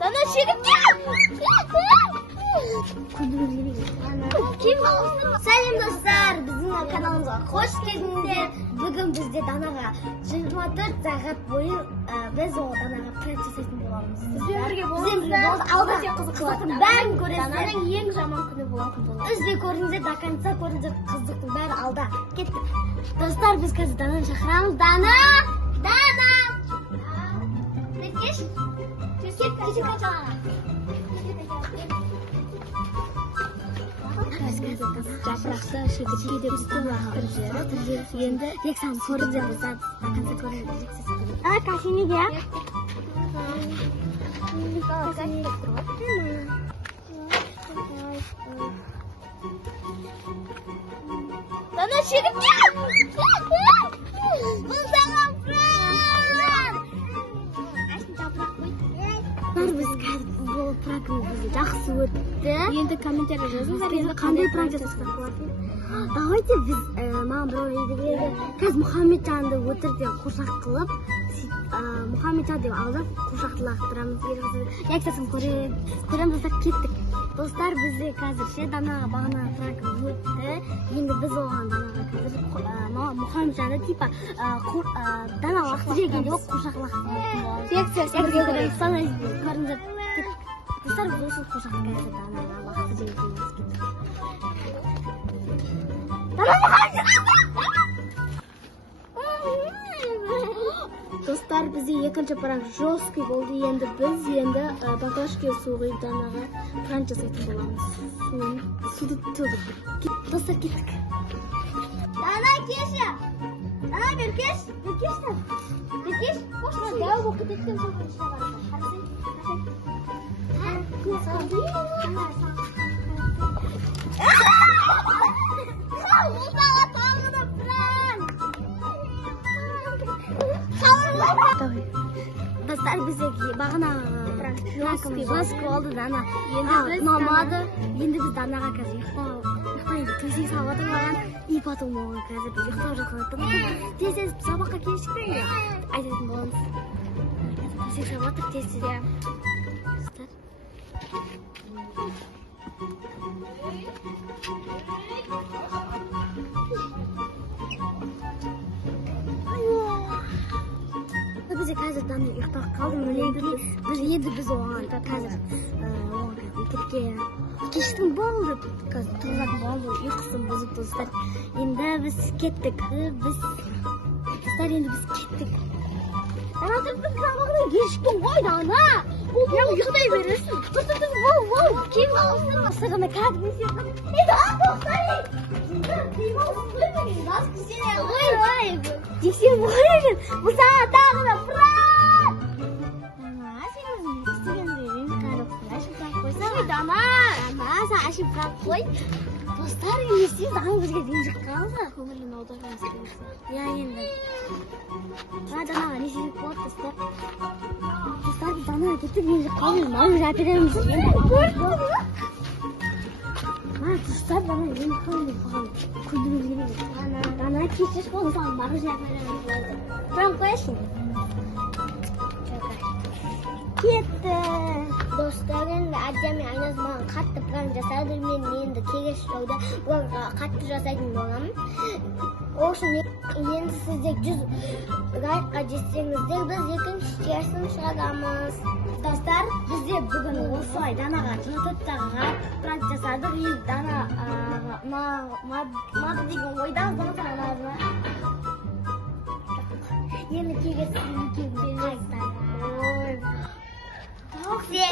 Dana şerifken. Selam dostlar, bizim kanalımıza hoş geldiniz. Bugün bizde Danaga 24 saat boyu biz o Danaga pratik etmiş olamiz. Bizimle albatta qiziqni bari ko'rasiz. Dananing eng yomon kuni bo'ladi. Izli ko'ringiz, dakansa ko'ringiz, qiziqni bari alda. Ketdik. Dostlar, biz hozir Danani chaqiramiz. Dana! Dana! Kechish. Kechish qachon? Japraqsa shekilli deb istiqlol qilib endi yaksan ko'rib bo'lsa dakansa ko'ringiz. Kashiniga. Dana şerifken. Bu zaman biz bu программамыз жақсы өтті. Енді комментарий жазыңыздар, енді қандай пранк жасасақ болады. Давайте біз маған біреу еді. Қазір Мұхаммеджанды өтірден қоршақ қылып, Мұхаммеджан деп алдап қоршақты лақтырамыз. Яксасын көреміз да кеттік. Достар, бізде қазірше Данаға бағана пранк өтті. Енді біз оған Данаға қазір Мұхаммеджанды типа Дана лақты жегенде болып қоршақ лақтыратын боламыз. Яксасын көріңіздер. Достар, біз осы қоршақты қазір Данаға лақты жегенде Dostlar, bizde екінші пранк жесткий болды. Енді біз баклажка су құйып Данаға пранк жасайтын боламыз. Суды төгіп. Достар, кеттік. Дана, кеші. Дана, бер кеш. Бер кешті. Бер кеш. Қошына дәу болып кеткен соң қошына Dostlar, bize бағана жесткий oldu Dana. Ұнамады. Енді біз Данаға қазір ұйықтайын төсек салып отырмаған. И потом оған қазір біз ұйықтап жатқан отырмыз. Тез сабаққа келшік пе айтатын боламыз. Төсек салып отыр тез. Biz қазір Dana ұйықтап қалдым. Біз оған қазір мектепке кештің болды. Қазір тұратын болды. Ұйқысын бұзып достар. Енді біз кеттік. Достар, енді біз кеттік. Дана, біз сабағына кешіккен ғой, Дана. Ұйықтай бересің. Достар, воу. Кем қалысың сығына кәдімгі сияқты. Дана, достар. Кем қалысың қоймеген. Бас күзене ғой. Дексен қоймеген. Бұл саған тағына пранк. Dana, sen aşıp koy. Dostlar, siz daha bizga denjik qaldi. Ko'ngilni audaramiz. Ya endi. Dana, ne shirib qo'ydi dostlar. Dostlar, Dana ketib denjik qoldi. Mana gapiramiz. Mana dostlar, Dana denjik qoldi. Kuldiringiz. Dana kechish bo'ldi. Mana gapiramiz. Prank qo'yashin. Ketdi. Dostlar, endi ajami aynan men qattiq prank jasadim. Men endi kelgusi joyda ularga qattiq jasaydim bo'laman. O'shuni endi sizga 100 like jesangizda biz ikkinchi versiyasini chiqaramiz. Dostlar, bizde bugun o'shay Danaga 24 saat prank jasadik. Dana ma degan o'ydan bo'lsangiz. Endi kelgusi qaytadi. Все.